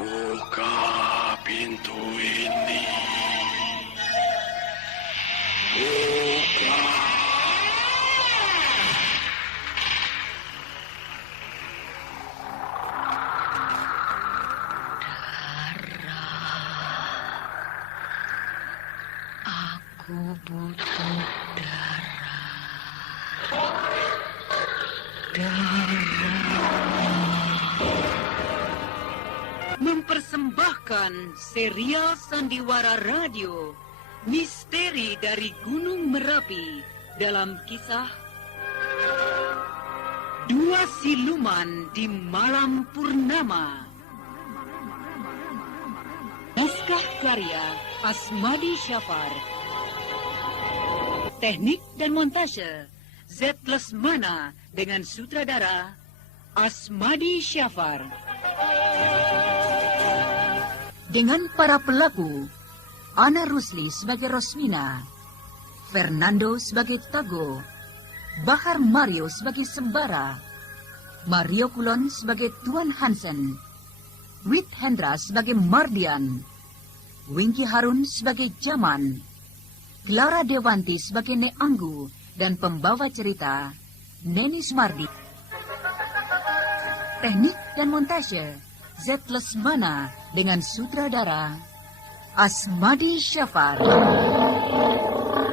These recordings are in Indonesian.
Buka pintu ini. Buka. Aku butuh darah. Mempersembahkan serial sandiwara radio Misteri dari Gunung Merapi dalam kisah Dua Siluman di Malam Purnama. Naskah karya Asmadi Syafar. Teknik dan montase Z. Lesmana dengan sutradara Asmadi Syafar. Dengan para pelaku, Ana Rusli sebagai Rosmina, Fernando sebagai Tago, Bahar Mario sebagai Sembara, Mario Kulon sebagai Tuan Hansen, Wit Hendra sebagai Mardian, Wingky Harun sebagai Jaman, Clara Dewanti sebagai Neanggu, dan pembawa cerita Neni Sumardi. Teknik dan montase Z. Lesmana dengan sutradara Asmadi Syafar.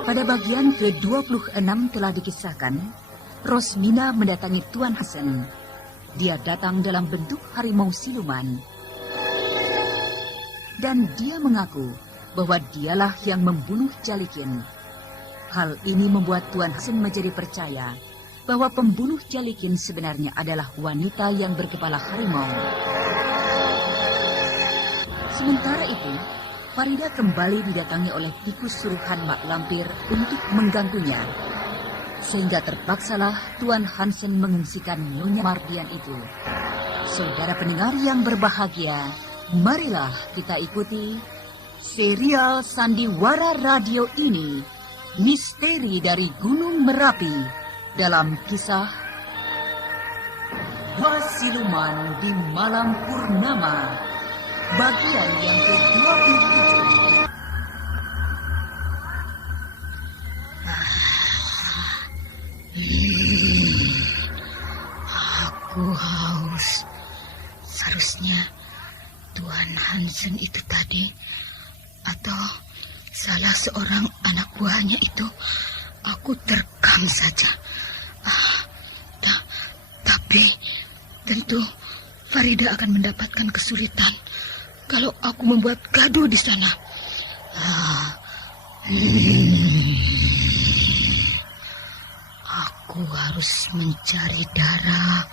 Pada bagian ke-26 telah dikisahkan, Rosmina mendatangi Tuan Hasan. Dia datang dalam bentuk harimau siluman. Dan dia mengaku bahwa dialah yang membunuh Jalikin. Hal ini membuat Tuan Hasan menjadi percaya bahwa pembunuh Jalikin sebenarnya adalah wanita yang berkepala harimau. Sementara itu, Farida kembali didatangi oleh tikus suruhan Mak Lampir untuk mengganggunya. Sehingga terpaksalah Tuan Hansen mengungsikan Nyonya Mardian itu. Saudara pendengar yang berbahagia, marilah kita ikuti serial sandiwara radio ini, Misteri dari Gunung Merapi, dalam kisah Dua Siluman di Malam Purnama, bagian yang ke-27. Aku haus. Seharusnya Tuan Hansen itu tadi, atau salah seorang anak buahnya itu, aku terkam saja. Tapi tentu Farida akan mendapatkan kesulitan kalau aku membuat gaduh di sana. Aku harus mencari darah.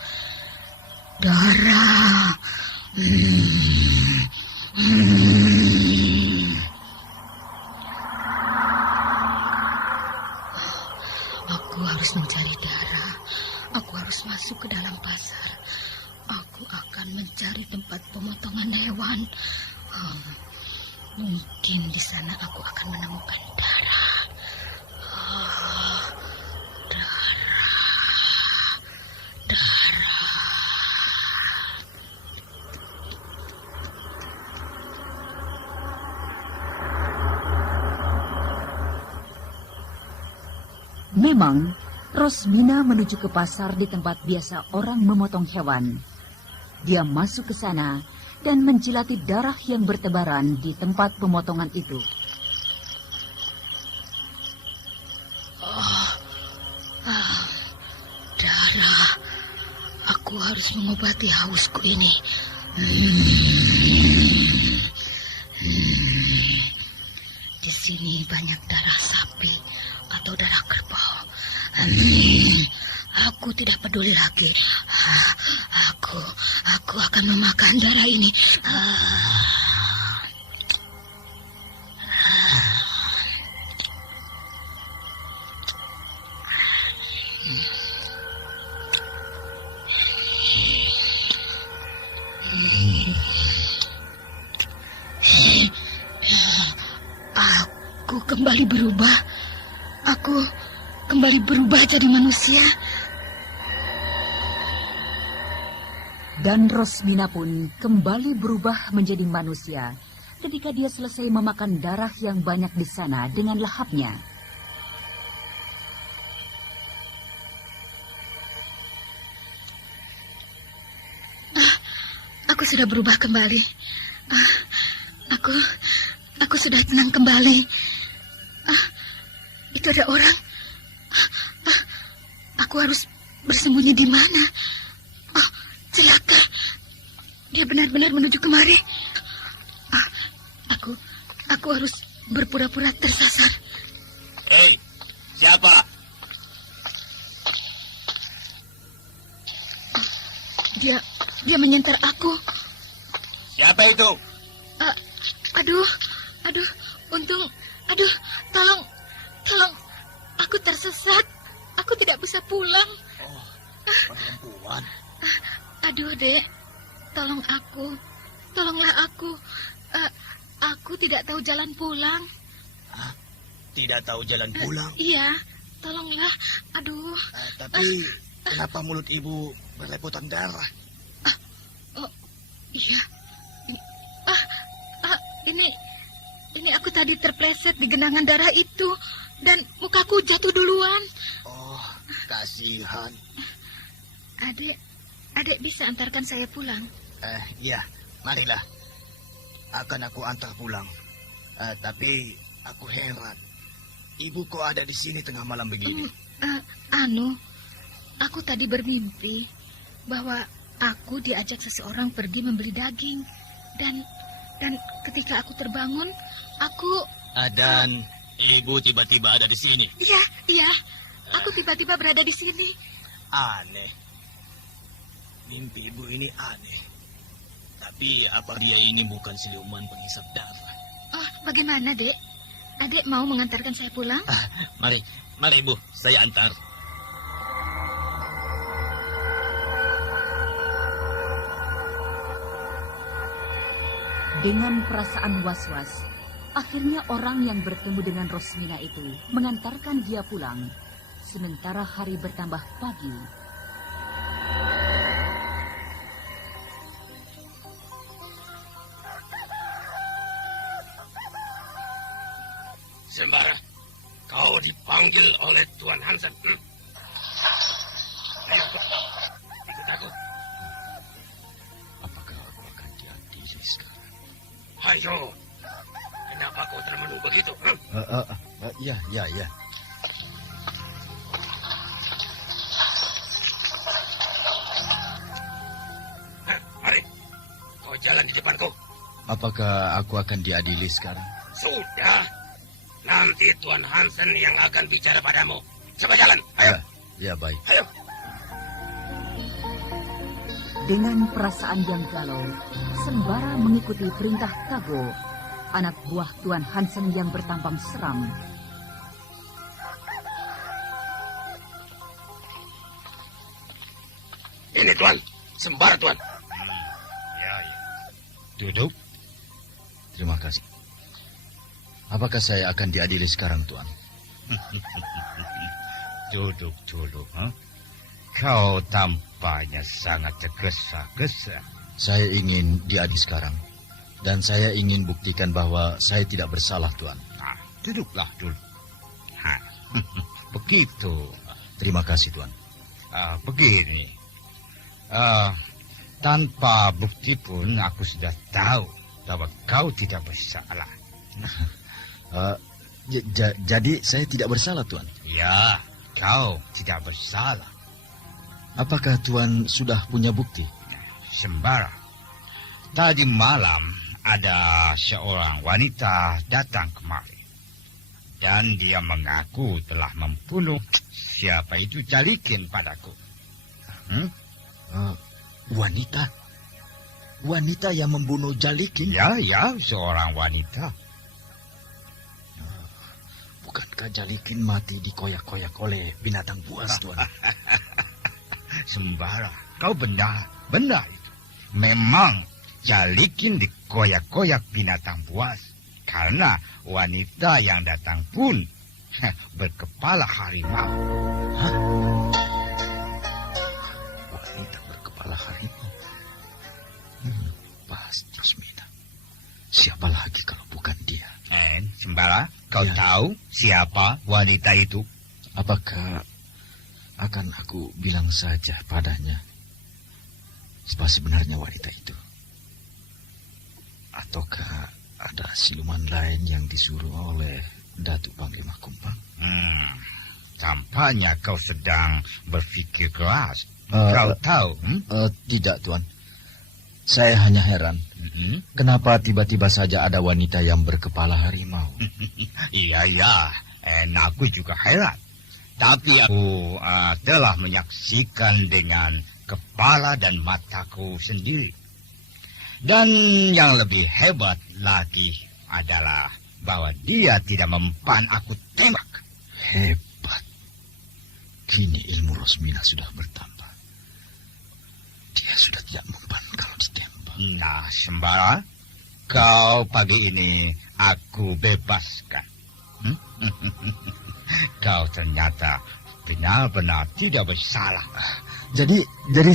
Aku harus mencari darah. Aku harus masuk ke dalam pasar. Aku akan mencari tempat pemotongan hewan. Mungkin di sana aku akan menemukan darah. Memang, Rosmina menuju ke pasar di tempat biasa orang memotong hewan. Dia masuk ke sana dan menjilati darah yang bertebaran di tempat pemotongan itu. Darah. Aku harus mengobati hausku ini. Di sini banyak darah sapi atau darah kerbau. Aku tidak peduli lagi. Aku akan memakan darah ini. Aku kembali berubah. Aku kembali berubah jadi manusia. Dan Rosmina pun kembali berubah menjadi manusia ketika dia selesai memakan darah yang banyak di sana dengan lahapnya. Aku sudah berubah kembali. Aku sudah tenang kembali. Itu ada orang. Aku harus bersembunyi di mana? Celaka. Dia benar-benar menuju kemari. Aku harus berpura-pura tersasar. Hei, siapa? Dia menyentar aku. Siapa itu? Aduh, tolong, aku tersesat, aku tidak bisa pulang. Oh, perempuan. Aduh, Dek, tolonglah aku. Aku tidak tahu jalan pulang. Tidak tahu jalan pulang? Iya, tolonglah, aduh. Tapi kenapa mulut ibu berlepotan darah? Iya. Ini aku tadi terpleset di genangan darah itu dan mukaku jatuh duluan. Oh, kasihan. Adek bisa antarkan saya pulang? Iya, marilah. Akan aku antar pulang. Tapi aku heran. Ibu kok ada di sini tengah malam begini? Aku tadi bermimpi bahwa aku diajak seseorang pergi membeli daging dan ketika aku terbangun, Dan ibu tiba-tiba ada di sini. Iya. Aku tiba-tiba berada di sini. Aneh. Mimpi ibu ini aneh. Tapi apa dia ini bukan siluman penghisap darah? Bagaimana, Dek? Adek mau mengantarkan saya pulang? Mari ibu, saya antar. Dengan perasaan was-was, akhirnya orang yang bertemu dengan Rosmina itu mengantarkan dia pulang, sementara hari bertambah pagi. Sembara, kau dipanggil oleh Tuan Hansen. Ayo, ikut aku. Apakah aku akan diadili sekarang? Ayo, kenapa kau termenung begitu? Ya. Mari, kau jalan di depanku. Apakah aku akan diadili sekarang? Sudah, nanti Tuan Hansen yang akan bicara padamu. Coba jalan, ayo. Ya, baik. Ayo. Dengan perasaan yang galau, Sembara mengikuti perintah Kago, anak buah Tuan Hansen yang bertampang seram. Ini Tuan, Sembara Tuan. Ya. Duduk. Terima kasih. Apakah saya akan diadili sekarang, Tuan? Duduk dulu, Kau tampaknya sangat tergesa-gesa. Saya ingin diadili sekarang. Dan saya ingin buktikan bahwa saya tidak bersalah, Tuan. Duduklah dulu. Begitu. Terima kasih, Tuan. Begini. Tanpa bukti pun aku sudah tahu bahwa kau tidak bersalah. Jadi saya tidak bersalah, Tuan? Ya, kau tidak bersalah. Apakah Tuan sudah punya bukti? Sembara. Tadi malam ada seorang wanita datang kemari. Dan dia mengaku telah membunuh siapa itu Jalikin padaku. Wanita? Wanita yang membunuh Jalikin? Ya, seorang wanita. Bukankah Jalikin mati dikoyak-koyak oleh binatang buas, Tuan? Sembara, kau benar itu. Memang Jalikin dikoyak-koyak binatang buas. Karena wanita yang datang pun berkepala harimau. Wanita berkepala harimau? siapa lagi kalau bukan dia? Sembara, kau Ya. tahu siapa wanita itu? Apakah akan aku bilang saja padanya siapa sebenarnya wanita itu? Ataukah ada siluman lain yang disuruh oleh Datuk Panglima Kumpang? Tampaknya kau sedang berpikir keras. Eh, Kau tahu? Tidak, Tuan. Saya hanya heran. Kenapa tiba-tiba saja ada wanita yang berkepala harimau? Iya. Aku juga heran. Tapi aku telah menyaksikan dengan kepala dan mataku sendiri. Dan yang lebih hebat lagi adalah bahwa dia tidak mempan aku tembak. Hebat. Kini ilmu Rosmina sudah bertambah. Dia sudah tidak mempan kalau ditembak. Nah, Sembara, kau pagi ini aku bebaskan. Kau ternyata benar-benar tidak bersalah. Jadi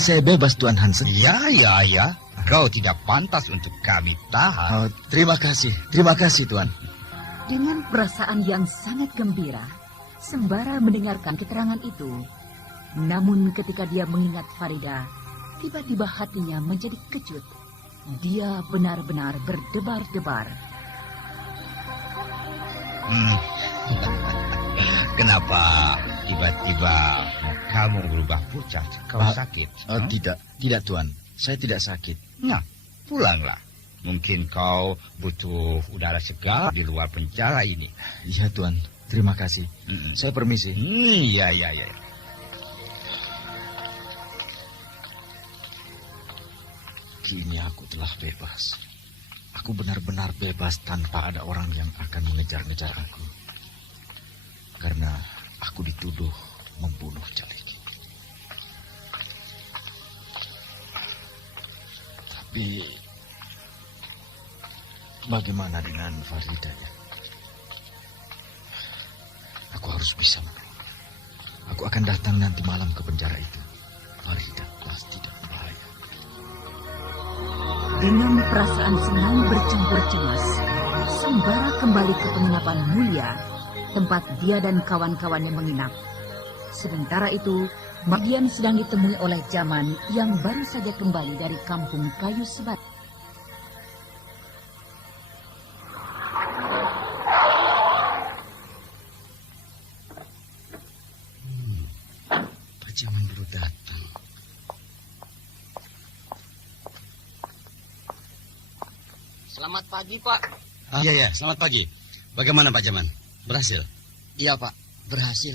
saya bebas, Tuan Hansen. Ya. Kau tidak pantas untuk kami tahan. Terima kasih, Tuan. Dengan perasaan yang sangat gembira, Sembara mendengarkan keterangan itu. Namun ketika dia mengingat Farida, tiba-tiba hatinya menjadi kejut. Dia benar-benar berdebar-debar. Kenapa tiba-tiba kamu berubah pucat? Kau sakit? Tidak, Tuan. Saya tidak sakit. Nah, pulanglah. Mungkin kau butuh udara segar di luar penjara ini. Iya, Tuan. Terima kasih. Saya permisi. Iya. Kini aku telah bebas. Aku benar-benar bebas tanpa ada orang yang akan mengejar-ngejar aku. Karena aku dituduh membunuh Jaliki. Tapi bagaimana dengan Farida ya? Aku harus bisa menolongnya. Aku akan datang nanti malam ke penjara itu. Farida pasti tidak berbahaya. Dengan perasaan senang bercampur cemas, Sembara kembali ke penginapan mulia, tempat dia dan kawan-kawannya menginap. Sementara itu, Mardian sedang ditemui oleh Jaman yang baru saja kembali dari kampung kayu sebat. Pak Jaman baru datang. Selamat pagi, Pak. Iya, selamat pagi. Bagaimana Pak Jaman? Berhasil? Iya, Pak. Berhasil.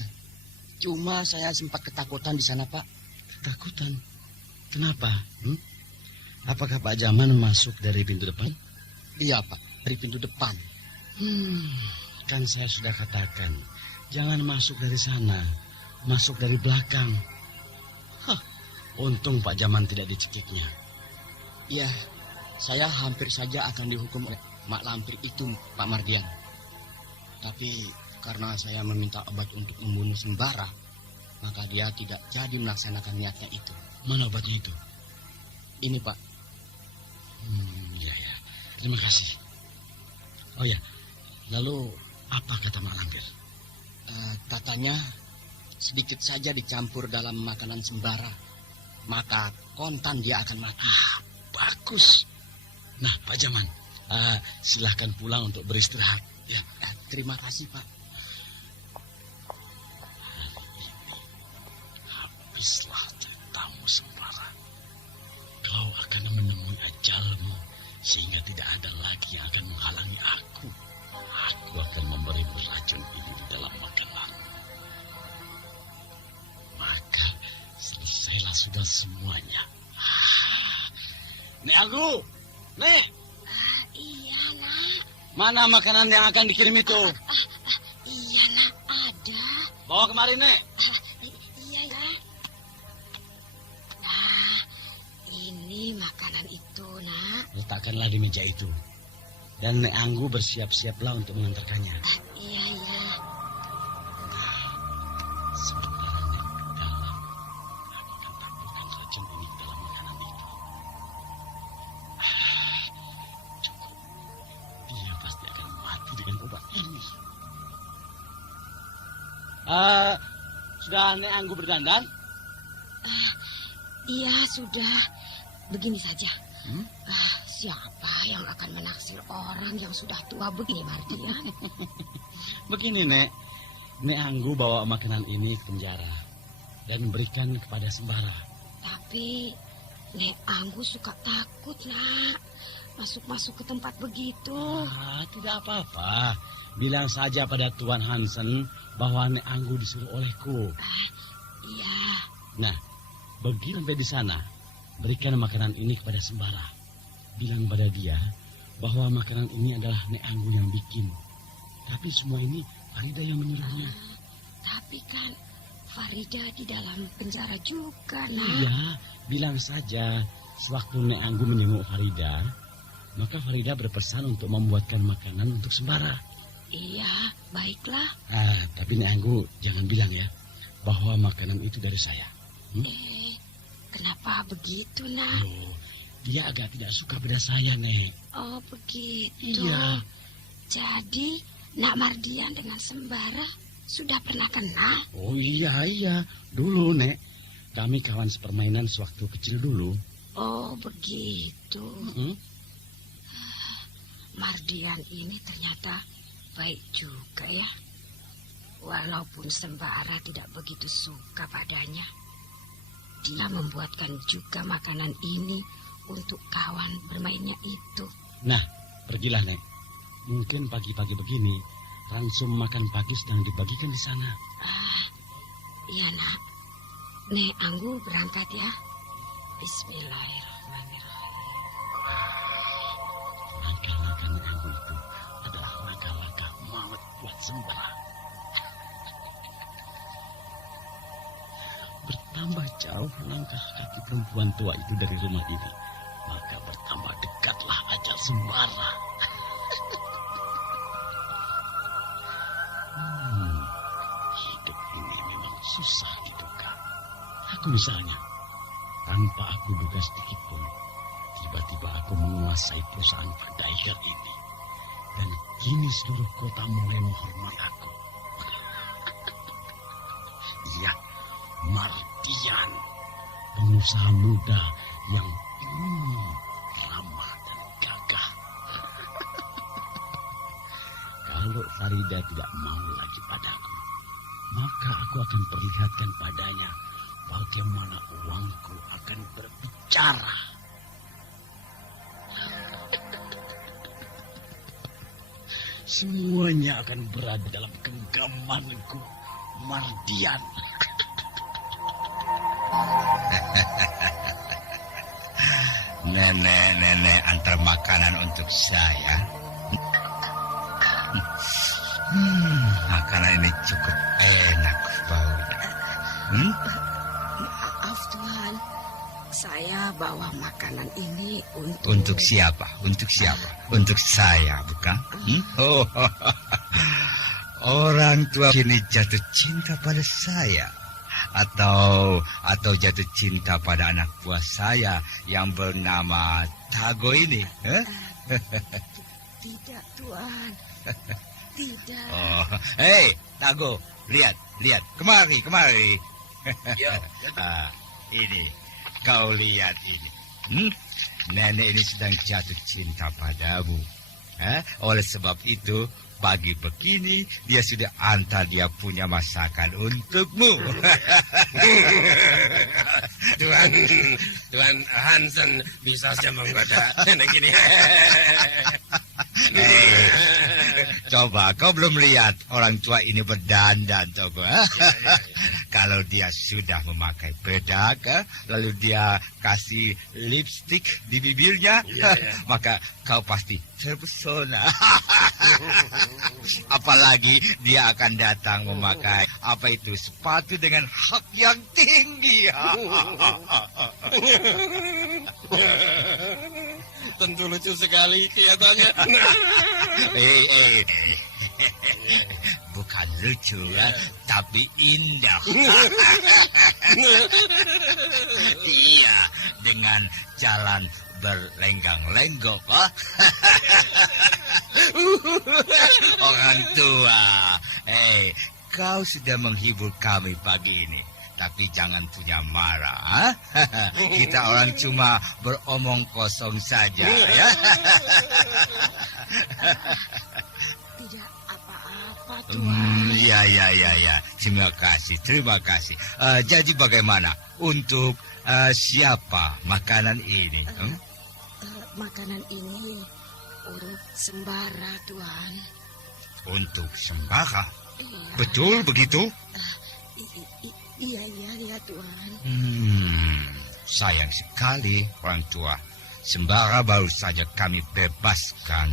Cuma saya sempat ketakutan di sana, Pak. Ketakutan? Kenapa? Apakah Pak Jaman masuk dari pintu depan? Iya, Pak. Dari pintu depan. Kan saya sudah katakan, jangan masuk dari sana. Masuk dari belakang. Untung Pak Jaman tidak dicekiknya. Iya, saya hampir saja akan dihukum oleh Mak Lampir itu, Pak Mardian. Tapi karena saya meminta obat untuk membunuh Sembara, maka dia tidak jadi melaksanakan niatnya itu. Mana obatnya itu? Ini, Pak. Iya. Terima kasih. Oh ya, lalu apa kata Mak Lampir? Katanya sedikit saja dicampur dalam makanan Sembara, maka kontan dia akan mati. Bagus. Nah, Pak Jaman, silahkan pulang untuk beristirahat. Ya. Terima kasih, Pak. Habislah ceritamu, Sembara. Kau akan menemui ajalmu, sehingga tidak ada lagi yang akan menghalangi aku. Aku akan memberimu racun ini di dalam makanan. Maka selesailah sudah semuanya. Nek Agu, Nek. Iya, Nak. Mana makanan yang akan dikirim itu? Iya, Nak. Ada. Bawa kemari, Nek. Iya, ya. Nah, ini makanan itu, Nak. Letakkanlah di meja itu. Dan Nek Anggu bersiap-siaplah untuk mengantarkannya. Iya, ya. Sementara Nek ke dalam, aku akan taburkan racun ini ke dalam makanan itu. Cukup. Sudah Nek Anggu berdandan? Iya, sudah. Begini saja. Siapa yang akan menaksir orang yang sudah tua begini, Mardian? Begini, Nek. Nek Anggu bawa makanan ini ke penjara dan memberikan kepada Sembara. Tapi Nek Anggu suka takut, Nak. Masuk-masuk ke tempat begitu. Tidak apa-apa. Bilang saja pada Tuan Hansen bahwa Nek Anggu disuruh olehku. Iya. Nah, begitu sampai di sana, berikan makanan ini kepada Sembara. Bilang pada dia bahwa makanan ini adalah Nek Anggu yang bikin. Tapi semua ini Farida yang menyuruhnya. Tapi kan Farida di dalam penjara juga, Nak. Iya, bilang saja sewaktu Nek Anggu menjenguk Farida, maka Farida berpesan untuk membuatkan makanan untuk Sembara. Iya, baiklah. Tapi Nek Anggu jangan bilang ya bahwa makanan itu dari saya. Kenapa begitu, Nak? Dia agak tidak suka pada saya, Nek. Oh, begitu. Iya. Jadi, Nak Mardian dengan Sembara sudah pernah kenal? Oh iya. Dulu, Nek. Kami kawan sepermainan sewaktu kecil dulu. Oh, begitu. Mardian ini ternyata baik juga ya. Walaupun Sembara tidak begitu suka padanya, dia membuatkan juga makanan ini untuk kawan bermainnya itu. Nah, pergilah, Nek. Mungkin pagi-pagi begini, ransum makan pagi sedang dibagikan di sana. Iya, Nak. Nek Anggu berangkat ya. Bismillahirrahmanirrahim. Langkah-langkah Nek Anggu itu adalah langkah-langkah maut buat Sembara. Bertambah jauh langkah kaki perempuan tua itu dari rumah ini, maka bertambah dekatlah ajal Sembara. Hidup ini memang susah diduga. Aku misalnya, tanpa aku duga sedikit pun, tiba-tiba aku menguasai perusahaan Verdaiger ini. Dan kini seluruh kota mulai menghormat aku. Iya, Mardian, pengusaha muda yang ramah dan gagah. Kalau Farida tidak mau lagi padaku, maka aku akan perlihatkan padanya bagaimana uangku akan berbicara. Semuanya akan berada dalam genggamanku, Mardian. Nenek antar makanan untuk saya. Makanan ini cukup enak baunya. Maaf, Tuhan. Saya bawa makanan ini Untuk siapa? Untuk siapa? Untuk saya, bukan? Orang tua kini jatuh cinta pada saya. Atau jatuh cinta pada anak buah saya yang bernama Tago ini. Tidak, Tuhan. Tidak. Hei, Tago, lihat. Kemari. Ini, kau lihat ini. Nenek ini sedang jatuh cinta padamu. Oleh sebab itu, pagi begini dia sudah antar dia punya masakan untukmu. Tuan Hansen bisa saja menggoda nenek ini. Coba, kau belum lihat orang tua ini berdandan, Togo. Kalau dia sudah memakai bedak, lalu dia kasih lipstick di bibirnya, maka kau pasti terpesona. Apalagi dia akan datang memakai sepatu dengan hak yang tinggi. Tentu lucu sekali kelihatannya. Bukan lucu, tapi indah. Iya, dengan jalan berlenggak-lenggok. Orang tua, kau sudah menghibur kami pagi ini. Tapi jangan punya marah. Ha? Kita orang cuma beromong kosong saja. Ya? Tidak apa-apa, Tuan. Ya. Terima kasih. Jadi bagaimana? Untuk siapa makanan ini? Makanan ini untuk sembara, Tuan. Untuk sembara? Iya. Betul begitu? Iya, Tuan. Sayang sekali, orang tua. Sembara baru saja kami bebaskan.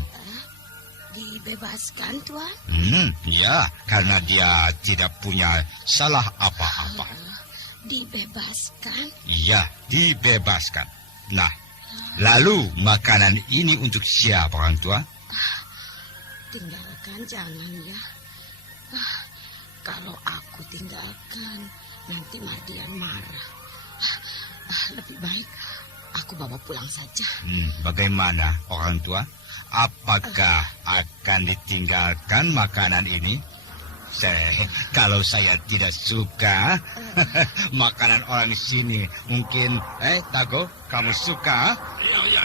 Dibebaskan, Tuan? Ya, karena dia tidak punya salah apa-apa. Dibebaskan? Iya, dibebaskan. Nah, lalu makanan ini untuk siapa, orang tua? Tinggalkan, jangan ya. Kalau aku tinggalkan, nanti Mardian marah. Lebih baik aku bawa pulang saja. Bagaimana, orang tua? Apakah akan ditinggalkan makanan ini? Kalau saya tidak suka makanan orang sini, mungkin Tago, kamu suka? Iya.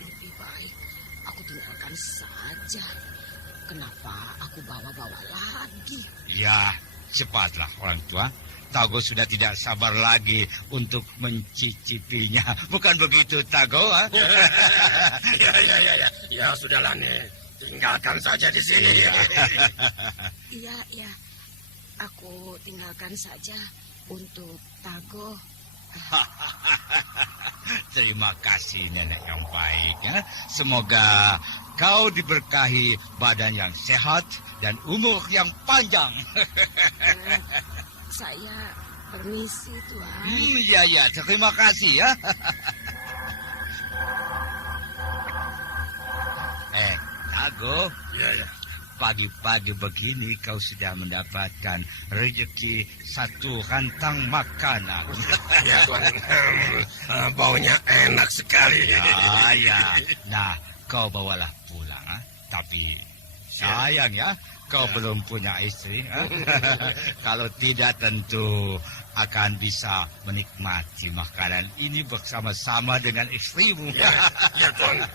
Lebih baik aku tinggalkan saja. Kenapa aku bawa-bawa lagi? Ya, cepatlah orang tua. Tago sudah tidak sabar lagi untuk mencicipinya. Bukan begitu, Tago? Iya. Ya, sudahlah, nih. Tinggalkan saja di sini. Iya. Aku tinggalkan saja untuk Tago. Terima kasih, nenek yang baik. Ya. Semoga kau diberkahi badan yang sehat dan umur yang panjang. Saya permisi, Tuan. Iya, terima kasih ya. Tago. Iya. Pagi-pagi begini kau sudah mendapatkan rezeki satu rantang makanan. Ya, Tuan. Baunya enak sekali. Ya. Nah, kau bawalah pulang. Tapi sayang ya, kau belum punya istri. Kalau tidak tentu akan bisa menikmati makanan ini bersama-sama dengan istrimu. Ya, Tuan.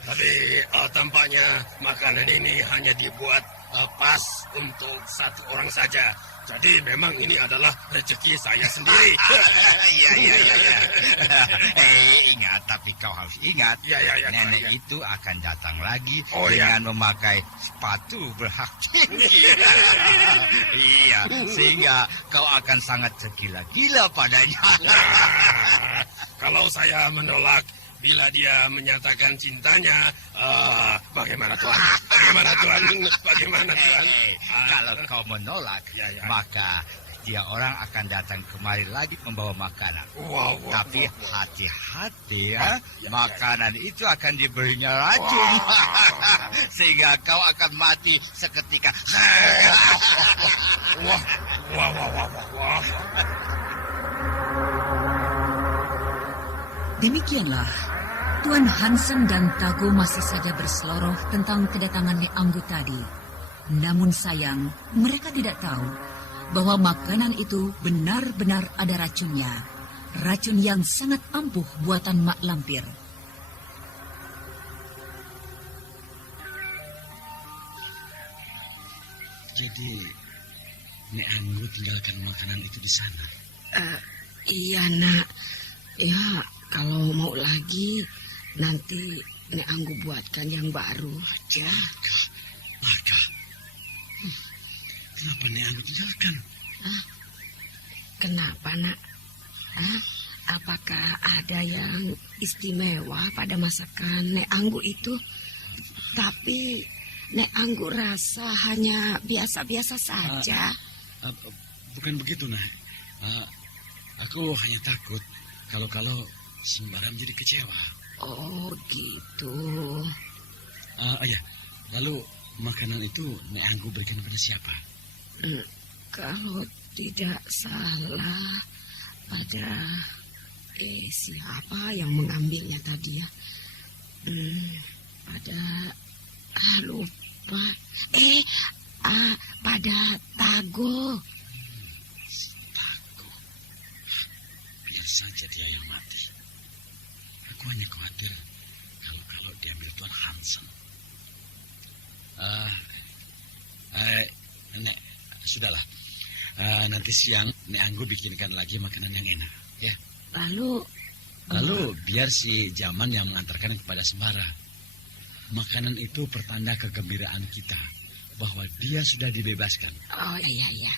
Tapi tampaknya makanan ini hanya dibuat pas untuk satu orang saja. Jadi memang ini adalah rezeki saya sendiri. Iya. Ingat, tapi kau harus ingat. Ya, nenek itu akan datang lagi dengan memakai sepatu berhak tinggi. Iya, sehingga kau akan sangat tergila-gila padanya. Kalau saya menolak bila dia menyatakan cintanya, bagaimana Tuan? Bagaimana Tuan? Kalau kau menolak, maka dia orang akan datang kemari lagi membawa makanan. Tapi hati-hati ya, makanan itu akan diberinya racun. Sehingga kau akan mati seketika. Wah. Demikianlah, Tuan Hansen dan Tago masih saja berseloroh tentang kedatangan Nek Anggu tadi. Namun sayang, mereka tidak tahu bahwa makanan itu benar-benar ada racunnya. Racun yang sangat ampuh buatan Mak Lampir. Jadi, Nek Anggu tinggalkan makanan itu di sana. Iya, Nak. Ya, kalau mau lagi, nanti Nek Anggu buatkan yang baru. Ya. Maka, kenapa Nek Anggu tinggalkan? Kenapa, Nak? Apakah ada yang istimewa pada masakan Nek Anggu itu? Tapi Nek Anggu rasa hanya biasa-biasa saja. Bukan begitu, Nak. Aku hanya takut kalau Sembara menjadi kecewa. Oh, gitu. Ya, lalu makanan itu Nek Anggu berikan pada siapa? Kalau tidak salah, pada siapa yang mengambilnya tadi ya? Pada Lupa. Pada Tago. Tago. Biar saja dia yang mati. Aku hanya khawatir kalau diambil Tuan Hansen. Nek, sudahlah. Nanti siang Nek Anggu bikinkan lagi makanan yang enak, ya. Lalu biar si Jaman yang mengantarkan kepada Sembara. Makanan itu pertanda kegembiraan kita bahwa dia sudah dibebaskan. Oh iya.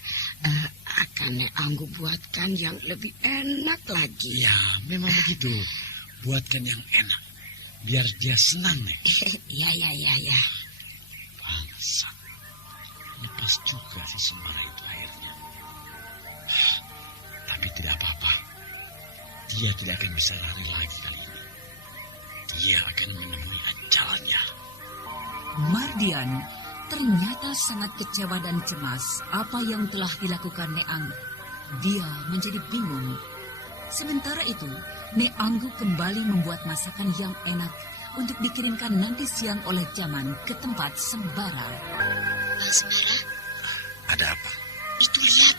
Akan Nek Anggu buatkan yang lebih enak lagi. Ya, memang begitu. Buatkan yang enak. Biar dia senang, Nek. Iya. Bangsat. Lepas juga si Sembara itu akhirnya. Tapi tidak apa-apa. Dia tidak akan bisa lari lagi kali ini. Dia akan menemui ajalnya. Mardian ternyata sangat kecewa dan cemas apa yang telah dilakukan Nek Anggu. Dia menjadi bingung. Sementara itu, Nek Anggu kembali membuat masakan yang enak untuk dikirimkan nanti siang oleh Jaman ke tempat Sembara. Sembara, Ada apa? itu lihat.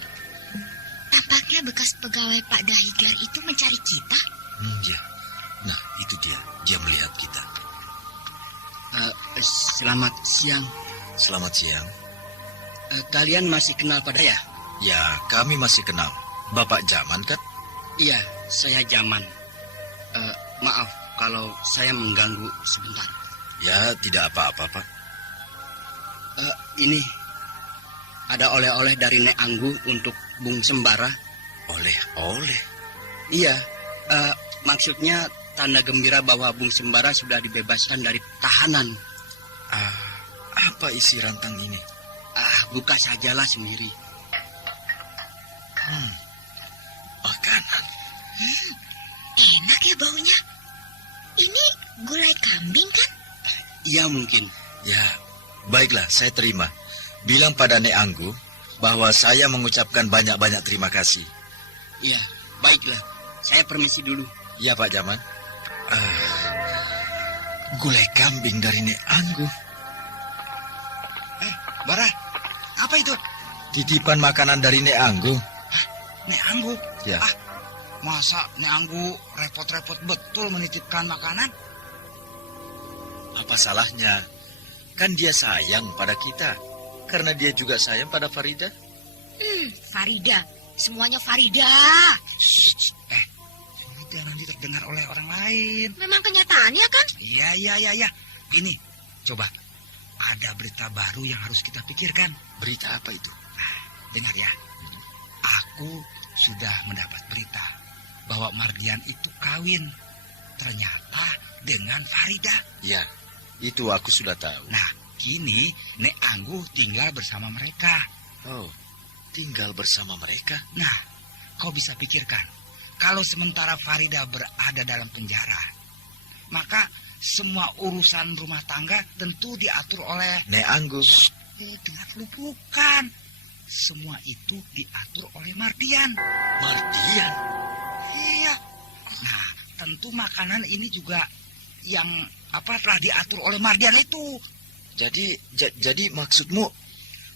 Tampaknya bekas pegawai Pak Dahigar itu mencari kita. Ya. Nah, itu dia. Dia melihat kita. Selamat siang. Selamat siang. Kalian masih kenal pada ya? Ya, kami masih kenal. Bapak Jaman kan? Iya, saya Jaman. Maaf kalau saya mengganggu sebentar. Ya, tidak apa-apa, Pak. Ini ada oleh-oleh dari Nek Anggu untuk Bung Sembara. Oleh-oleh. Iya, maksudnya tanda gembira bahwa Bung Sembara sudah dibebaskan dari tahanan. Apa isi rantang ini? Buka sajalah sendiri. Makanan. Enak ya baunya. Ini gulai kambing kan? Iya mungkin. Ya, baiklah, saya terima. Bilang pada Nek Anggu bahwa saya mengucapkan banyak-banyak terima kasih. Iya, baiklah. Saya permisi dulu. Ya, Pak Jaman. Gulai kambing dari Nek Anggu. Bara, apa itu? Titipan makanan dari Nek Anggu. Nek Anggu? Ya. Masa Nek Anggu repot-repot betul menitipkan makanan? Apa salahnya? Kan dia sayang pada kita. Karena dia juga sayang pada Farida. Farida. Semuanya Farida. Farida nanti terdengar oleh orang lain. Memang kenyataannya kan? Iya. Ini, coba. Ada berita baru yang harus kita pikirkan. Berita apa itu? Dengar ya. Aku sudah mendapat berita bahwa Mardian itu kawin. Ternyata dengan Farida. Ya, itu aku sudah tahu. Nah, kini Nek Anggu tinggal bersama mereka. Oh, tinggal bersama mereka? Nah, kau bisa pikirkan. Kalau sementara Farida berada dalam penjara, maka semua urusan rumah tangga tentu diatur oleh Nek Anggu. Dengar lu, bukan. Semua itu diatur oleh Mardian. Mardian? Iya. Nah, tentu makanan ini juga yang telah diatur oleh Mardian itu. Jadi maksudmu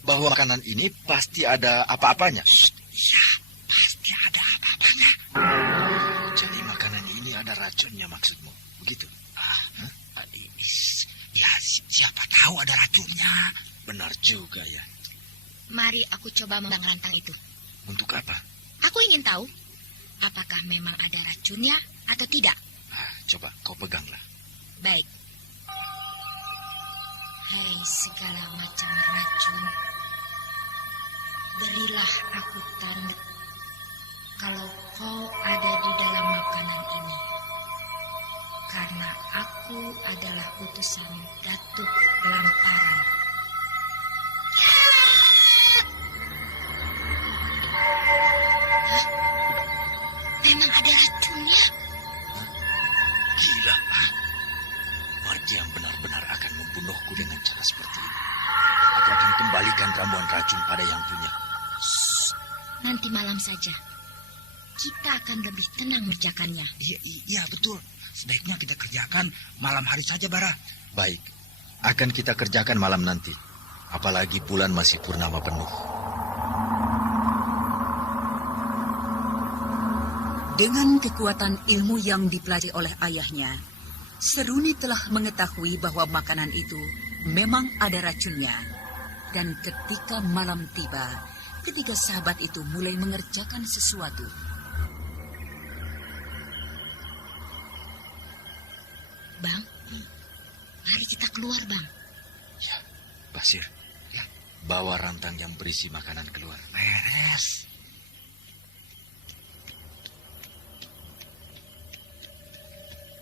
bahwa makanan ini pasti ada apa-apanya? Ya, pasti ada apa-apanya. Jadi makanan ini ada racunnya maksudmu? Begitu? Ya, siapa tahu ada racunnya. Benar juga ya. Mari aku coba memegang rantang itu. Untuk apa? Aku ingin tahu apakah memang ada racunnya atau tidak. Coba kau peganglah. Baik. Hai segala macam racun, berilah aku tanda kalau kau ada di dalam makanan ini. Karena aku adalah utusan Datuk Belantaran. Memang ada racunnya. Gila. Mardian benar-benar akan membunuhku dengan cara seperti ini. Aku akan kembalikan ramuan racun pada yang punya. Nanti malam saja. Kita akan lebih tenang mengerjakannya. Iya, betul. Sebaiknya kita kerjakan malam hari saja, Bara. Baik. akan kita kerjakan malam nanti. Apalagi bulan masih purnama penuh. Dengan kekuatan ilmu yang dipelajari oleh ayahnya, Seruni telah mengetahui bahwa makanan itu memang ada racunnya. Dan ketika malam tiba, ketiga sahabat itu mulai mengerjakan sesuatu. Bang, mari kita keluar, Bang. Ya, Basir. Ya, bawa rantang yang berisi makanan keluar. Beres.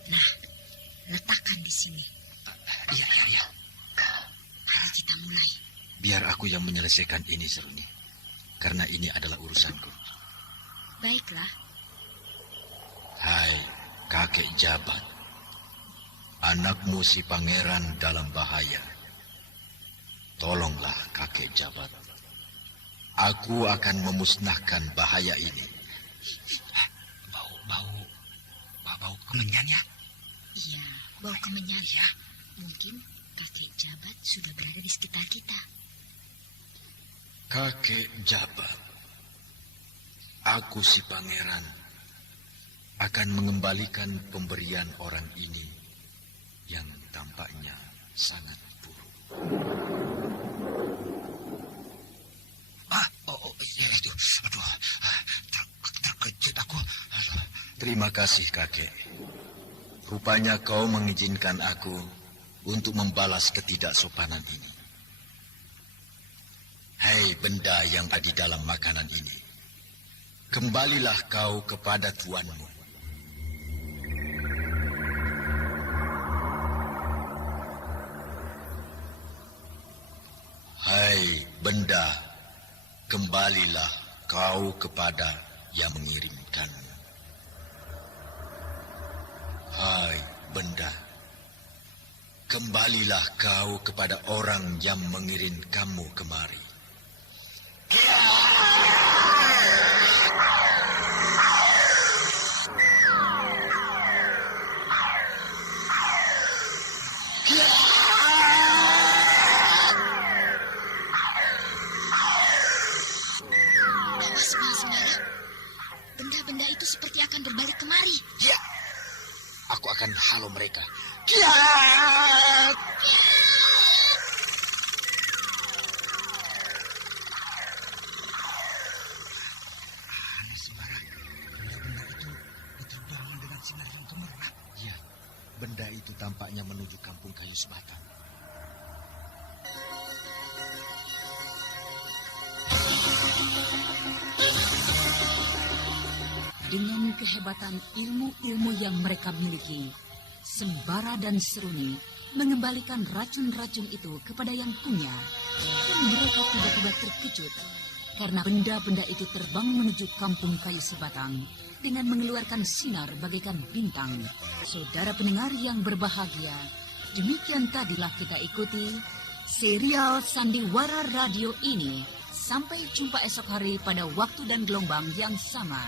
Nah, letakkan di sini. Iya. Mari kita mulai. Biar aku yang menyelesaikan ini, Seruni. Karena ini adalah urusanku. Baiklah. Hai, kakek jabat. Anakmu si pangeran dalam bahaya. Tolonglah kakek jabat. Aku akan memusnahkan bahaya ini. Bau kemenyan ya? Iya, bau kemenyan. Ya. Mungkin kakek jabat sudah berada di sekitar kita. Kakek jabat. Aku si pangeran akan mengembalikan pemberian orang ini yang tampaknya sangat buruk. Iya itu. Aduh, terkejut aku. Aduh. Terima kasih, kakek. Rupanya kau mengizinkan aku untuk membalas ketidaksopanan ini. Hei benda yang ada di dalam makanan ini. Kembalilah kau kepada tuanmu. Hai benda, kembalilah kau kepada yang mengirimkanmu. Hai benda, kembalilah kau kepada orang yang mengirim kamu kemari. Awas, Sembara. Benda-benda itu seperti akan berbalik kemari. Ya, aku akan halau mereka. Aneh Sembara. Benda-benda itu diterbangkan dengan sinar yang gemerlap. Ya, benda itu tampaknya menuju kampung kayu sebatang. Dengan kehebatan ilmu-ilmu yang mereka miliki, Sembara dan Seruni mengembalikan racun-racun itu kepada yang punya. Dan mereka tiba-tiba terkejut karena benda-benda itu terbang menuju kampung kayu sebatang dengan mengeluarkan sinar bagaikan bintang. Saudara pendengar yang berbahagia, demikian tadilah kita ikuti serial Sandiwara Radio ini. Sampai jumpa esok hari pada waktu dan gelombang yang sama.